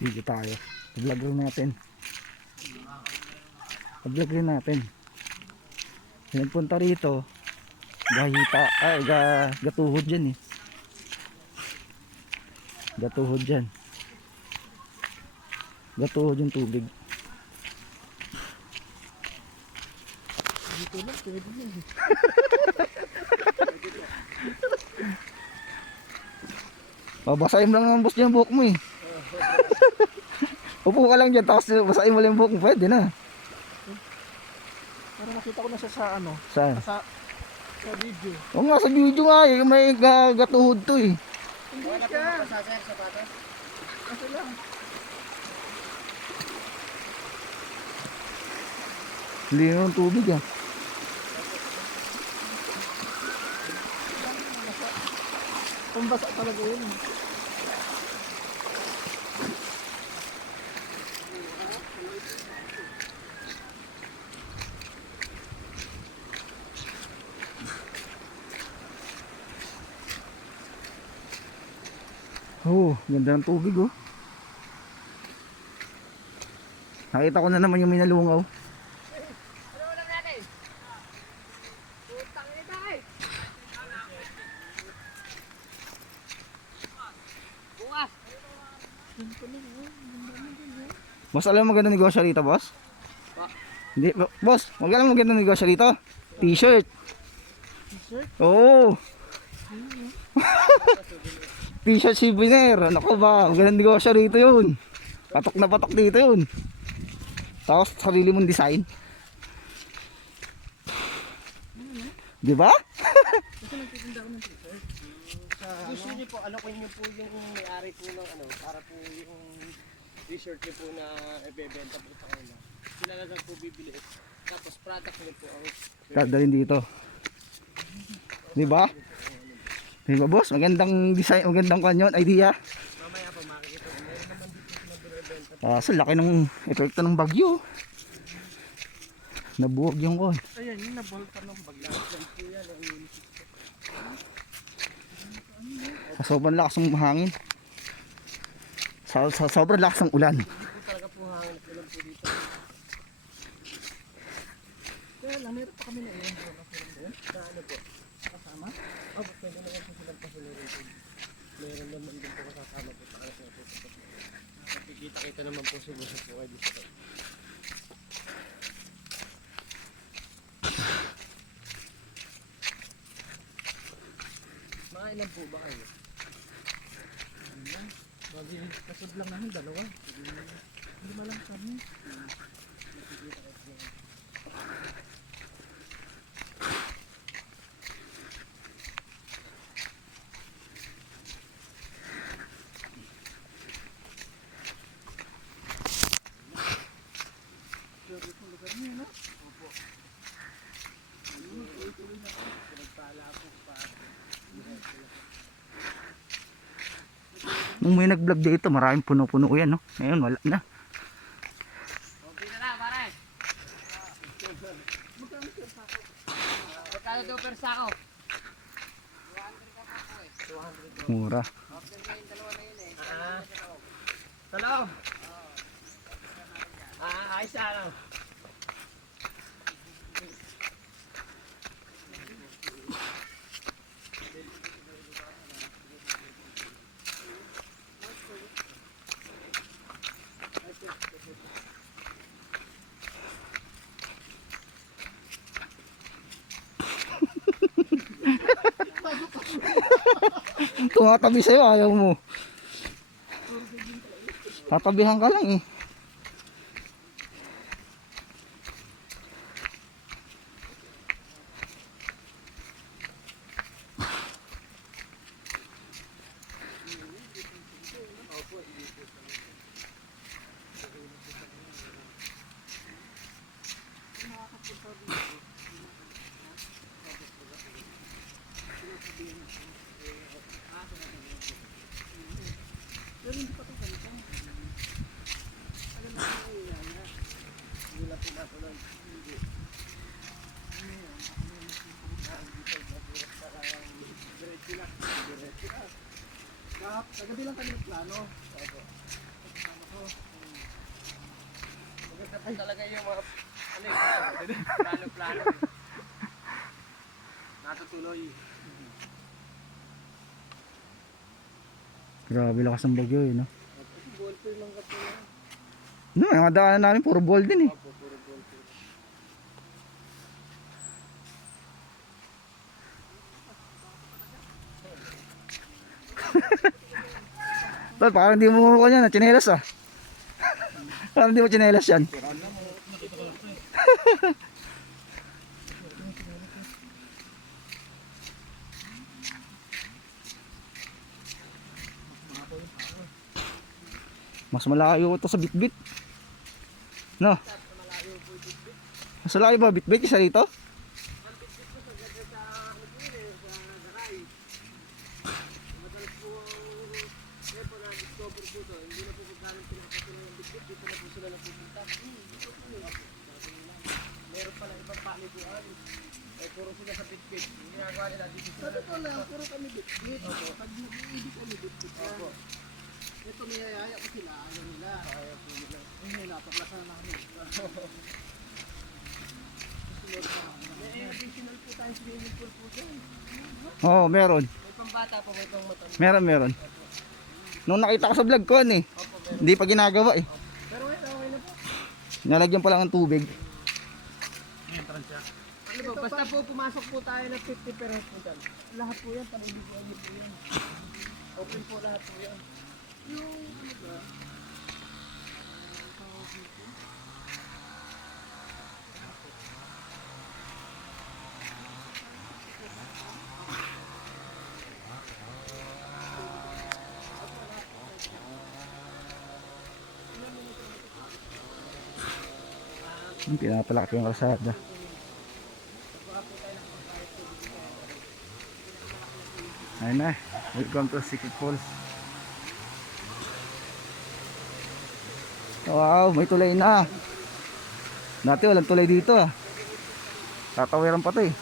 Video tayo. Vlog rin natin. Vlog rin natin. Nagpunta rito. Gahita. Ay, gatuhod dyan eh. Gatuhod dyan. Gatuhod yung tubig. Dito lang, pwede yun. Basahin mo lang ang boss yung buhok mo eh. Upo ka lang dyan, tapos basahin mo lang yung buhok mo. Pwede na. Pero nakita ko na siya sa ano. Saan? Sa video. Oo nga, sa video nga eh. May gatuhod to eh. Hindi siya. Kasi lang. Lino ng tubig ah. Pambasa talaga yun. Oh, ganda ng tubig oh. Nakita ko na naman yung minalungaw. Boss, alam mo magandang negosyo rito, boss? Hindi, boss, alam mo magandang negosyo rito? T-shirt. T-shirt? Oo. T-shirt souvenir. Nako ba, magandang negosyo rito yun. Patok na patok dito yun. Tapos sarili mong design. Di ba? Kasi nagtitinda ko ng t-shirt. Gusto niyo po, ano ko niyo po yung may-ari po ng ano, para po yung t-shirt niyo po na ibebenta po sa kanila. Sila na lang po bibili. Tapos product niyo po ang Dadalhin dito. Di ba? Di ba, boss? Magandang design, magandang kanyon, idea. mamaya pa makikita ko. Meron naman dito sila binibenta. So laki ng epekto ng bagyo. Nabuwag yung kon. Ayan, yung nabolta ng bagla. Yan po yan, ang unisip ko. Sobrang lakas ng hangin. Sobrang lakas ng ulan. Hindi po talaga po hangin at ulan po dito. Kaya lang, meron pa kami na iwan po kasi doon. Na ano po, kasama? Oh, pwede naman po silang pasunod rin. Meron naman din po kasama po sa alas na po. Nakikita-kita naman po siguro po kayo dito. Mga ilan po ba kayo? Ayan. Bagi, kasod lang namin, dalawa. Lima lang kami. Nung may nag-vlog dito, maraming puno-puno yan, no? Ngayon, wala na. Okay na lang, pare. Magkano daw per sako? 200 Mura. Hello? Ayos na lang. Tumatabi sa'yo, ayaw mo. Tatabihan ka lang eh. Kagabi lang kami nagplano. Maganda po talaga yung mga, ano yun, plano-plano. Natutuloy. Grabe lakas ng bagyo eh, no? Ballpen lang ka po yan. No, yung mga daanan namin puro ball din eh. Opo, puro ballpen. Tol, parang hindi mo kanya na tsinelas ah. Parang hindi mo tsinelas yan. Mas malayo ito sa bitbit. No? Mas malayo ba bitbit isa dito? Meron pala ibang paliguan. Eh, puro sila sa bitbit. Yung ginagawa nila dito sila. Sabi ko lang, puro kami bitbit. Pag nag-iibig kami bitbit. Opo. Ito niyayaya ko sila, ayaw nila. Ayaw po nila. Ay, napaklasan na kami. May additional po tayo swimming pool po dyan. Oo, meron. May pambata po, may pang matanda. Meron. Nung nakita ko sa vlog ko ano eh. Opo, meron. Hindi pa ginagawa eh. Pero ngayon, okay na po. Nalagyan pa lang ng tubig. Ano ba, basta po pumasok po tayo ng 50 per head po dyan. Lahat po yan, panibiguan niyo po yan. Open po lahat po yan. Yung ano ba? Pinapalaki yung kalsada. Ayun na, welcome to Secret Falls. Wow, may tulay na. Dati walang tulay dito ah. Tatawiran pa to eh.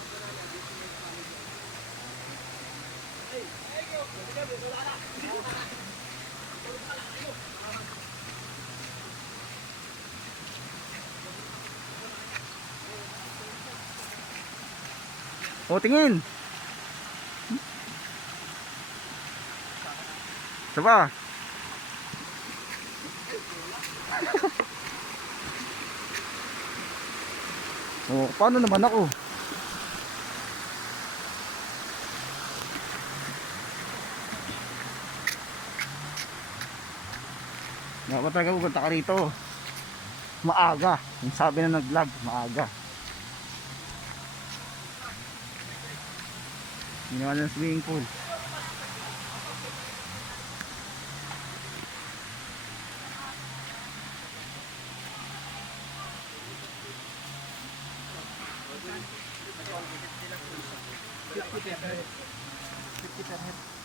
O, tingin. Isa pa. O, paano naman ako? Dapat talaga pupunta ka rito. Maaga. Yung sabi na nag-vlog, maaga. Ginawa ng swimming pool. $50 per head.